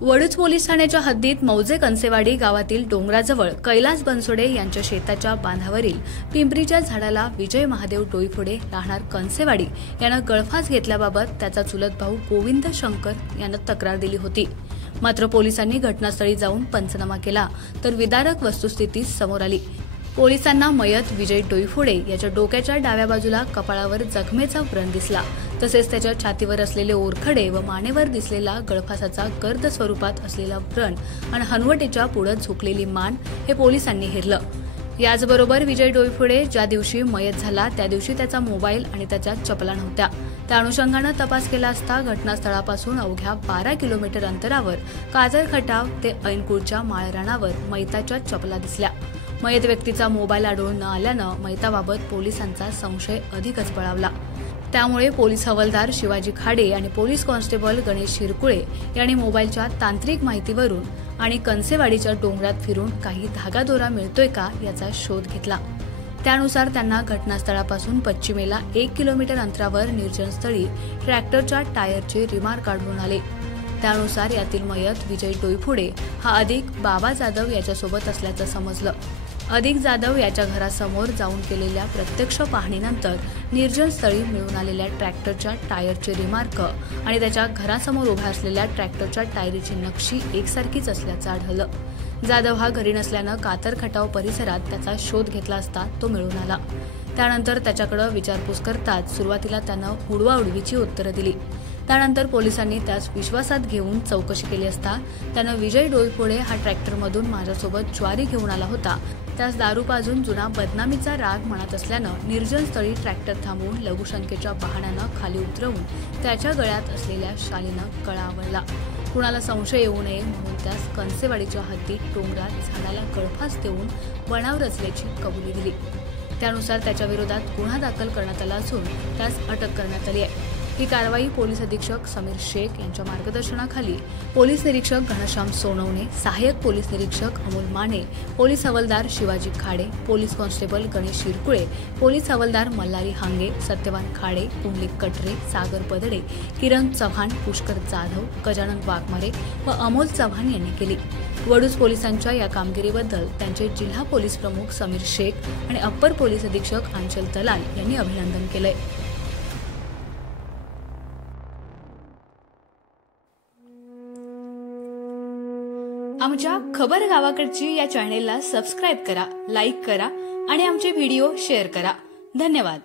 Vaduj police ठाण्याच्या हद्दीत मौजे कंसेवाडी गावातील डोंगराजवळ कैलास बनसोडे यांच्या शेताच्या बांधावरील पिंपरीच्या झाडाला विजय महादेव डोईफोडे राहणार कंसेवाडी यानं गळफास घेतल्याबाबत त्याचा चुलत भाऊ गोविंद शंकर यानं तक्रार दिली होती। मात्र पोलिसांनी घटनास्थळी जाऊन पंचनामा केला तर विदारक वस्तुस्थिती समोर आली। पोलिसांना मयत विजय डोईफोडे याच्या डोक्याच्या डाव्या बाजूला कपाळावर जखमेचा व्रण दिसला, तसेच त्याच्या छातीवर असलेले ओरखडे व मानेवर दिसलेला गळफासाचा गर्द स्वरूपात असलेला व्रण आणि हनवटीच्या पुढे झुकलेली मान हे पोलिसांनी हेरलं। याचबरोबर विजय डोईफोडे ज्या दिवशी मयत झाला त्या दिवशी त्याचा मोबाईल आणि त्याच्या चपला नव्हत्या। त्या अनुषंगाने तपास केला असता घटनास्थळापासून अवघ्या 12 किलोमीटर अंतरावर काजर खटाव ते ऐनकुळच्या माळरानावर मैताच्या चपला दिसल्या। मयत व्यक्तीचा मोबाईल आढळून न आल्यानं मैताबाबत पोलिसांचा संशय अधिकच बळावला। त्यामुळे पोलीस हवालदार शिवाजी खाडे आणि पोलीस कॉन्स्टेबल गणेश शिरकुळे यांनी मोबाईलच्या तांत्रिक माहितीवरून आणि कंसेवाडीच्या डोंगरात फिरून काही धागादोरा मिळतोय का याचा शोध घेतला। त्यानुसार त्यांना घटनास्थळापासून पश्चिमेला 1 किलोमीटर अंतरावर निर्जनस्थळी ट्रॅक्टरच्या टायरचे रिमार्क आढळून आले। त्यानुसार यातील मयत विजय डोईफोडे हा अधिक बाबा जाधव याच्यासोबत असल्याचं समजलं। अधिक जाधव याच्या घरासमोर जाऊन केलेल्या प्रत्यक्ष पाहणीनंतर निर्जनस्थळी मिळून आलेल्या ट्रॅक्टरच्या टायरचे रिमार्क आणि त्याच्या घरासमोर उभ्या असलेल्या ट्रॅक्टरच्या टायरीची नक्षी एकसारखीच असल्याचं आढळलं। जाधव हा घरी नसल्यानं कातर खटाव परिसरात त्याचा शोध घेतला असता तो मिळून आला। त्यानंतर त्याच्याकडे विचारपूस करताच सुरुवातीला त्यानं उडवाउडवीची उत्तरं दिली। त्यानंतर पोलिसांनी त्यास विश्वासात घेऊन चौकशी केली असता त्यानं विजय डोईफोडे हा ट्रॅक्टरमधून माझ्यासोबत ज्वारी घेऊन आला होता, त्यास दारू पाजून जुना बदनामीचा राग म्हणत असल्यानं निर्जनस्थळी ट्रॅक्टर थांबवून लघुशंकेच्या बहाण्यानं खाली उतरवून त्याच्या गळ्यात असलेल्या शालीनं गळा आवळला। कुणाला संशय येऊ नये म्हणून त्यास कंसेवाडीच्या हद्दीत डोंगरात झाडाला गळफास देऊन बनाव रचल्याची कबुली दिली। त्यानुसार त्याच्या विरोधात गुन्हा दाखल करण्यात आला असून त्यास अटक करण्यात आली आहे। ही कारवाई पोलीस अधीक्षक समीर शेख यांच्या मार्गदर्शनाखाली पोलीस निरीक्षक घनश्याम सोनवणे, सहाय्यक पोलीस निरीक्षक अमोल माने, पोलीस हवालदार Shivaji Khade, police constable Ganesh Shirkule, police हवालदार मल्हारी हांगे, सत्यवान खाडे, पुंडलिक कटरे, सागर पदडे, किरण चव्हाण, पुष्कर जाधव, गजानन वाघमारे व अमोल चव्हाण यांनी केली। वडूज पोलिसांच्या या कामगिरीबद्दल त्यांचे जिल्हा पोलीस प्रमुख समीर शेख आणि अप्पर पोलीस अधीक्षक अंचल दलाल यांनी अभिनंदन केलंय। आमच्या खबर गावाकडची या चॅनेलला सबस्क्राइब करा, लाईक करा आणि आमचे व्हिडिओ शेअर करा। धन्यवाद।